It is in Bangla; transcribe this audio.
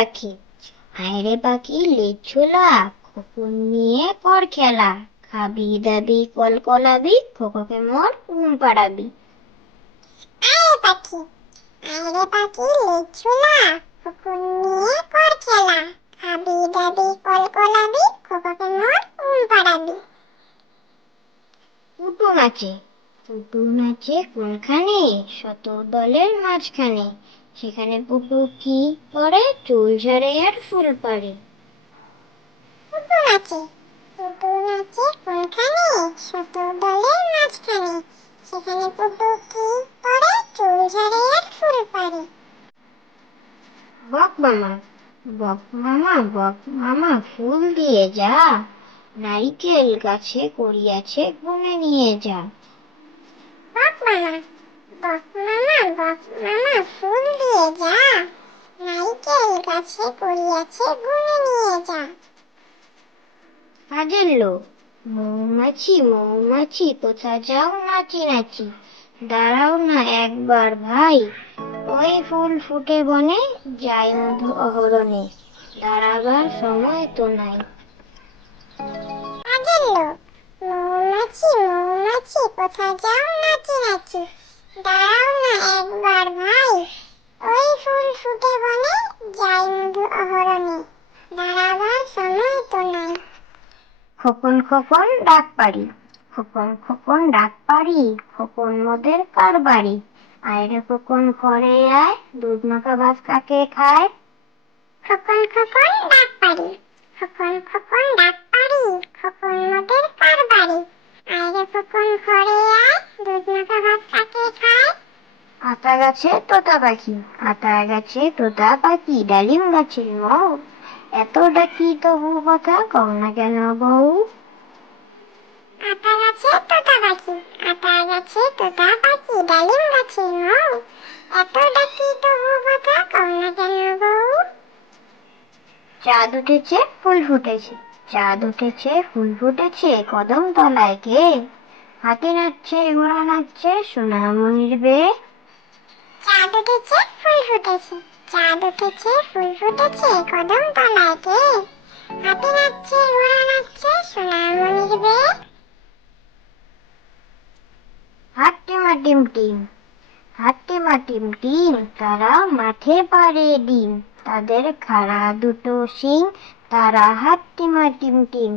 পাখি, আয়রে পাখি লেজ ঝোলা, খোকন নিয়ে কর খেলা, খাবি দাবি কলকলাবি, খোকোকে মোর ঘুম পাড়াবি। আয় পাখি, আয়রে পাখি লেজ ঝোলা, খোকন নিয়ে কর খেলা, খাবি দাবি কলকলাবি, খোকোকে মোর ঘুম পাড়াবি। পুটু নাচে, পুটু নাচে কোনখানে, শত দলের মাঝখানে, সেখানে পুটু কি করে, চুল ঝাড়ে আর ফুল পাড়ে। পুটু নাচে, পুটু নাচে কোনখানে, শত দলের মাঝখানে, সেখানে পুটু কি করে, চুল ঝাড়ে আর ফুল পাড়ে। বক মামা, বক মামা, বক মামা ফুল দিয়ে যা, নারিকেল গাছে করিয়াছে গুনে নিয়ে যা। বক মামা, বক মামা, বক মামা ফুল দিয়ে যা, নারকেল গাছে করিয়াছে গুনে নিয়ে যা। কাজের লোক, মৌমাছি মৌমাছি কোথা যাও নাচি নাচি, দাঁড়াও না একবার ভাই, ওই ফুল ফুটে বনে, যাই মধু অহরণে, দাঁড়াবার সময় তো নাই। কাজের লোক, মৌমাছি মৌমাছি কোথা যাও নাচি নাচি, দাঁড়াও না একবার ভাই, ওই ফুল ফুটে বনে, যাই মধু অহরণে, দাঁড়াবার সময় তো নাই। খোকন খোকন ডাক পারি, খোকন খোকন ডাক পারি, খোকন মোদের কার বাড়ি, আয়রে খোকন ঘরে আয়, দুধ মাখা ভাত কাকে খায়। খোকন খোকন ডাক পারি, খোকন খোকন ডাক পারি, খোকন মোদের কার বাড়ি, আয়রে খোকন ঘরে আয়, দুধ মাখা ভাত কাকে খায়। আতা গাছে তোতা পাখি, আতা গাছে তোতা পাখি, ডালিম গাছের মৌ, এত ডাকি তবু কথা কও না কেন বউ। আতা গাছে তোতা পাখি, আতা গাছে তোতা পাখি, ডালিম গাছে মৌ, এত ডাকি তবু কথা কও না কেন বউ। চাঁদ উঠেছে ফুল ফুটেছে, চাঁদ উঠেছে ফুল ফুটেছে, কদম তলায় কে, হাতি নাচছে ঘোড়া নাচছে, সোনামণির বেয়ে। চাঁদ উঠেছে ফুল ফুটেছে, চাঁদ উঠেছে ফুল ফুটেছে, কদম তলায় কে, হাতি নাচছে ঘোড়া নাচছে, সোনামণির বেয়ে। হাট্টিমা টিম টিম, হাট্টিমা টিম টিম, তারা মাঠে পাড়ে ডিম, তাদের খাড়া দুটো শিং, তারা হাট্টিমা টিম টিম।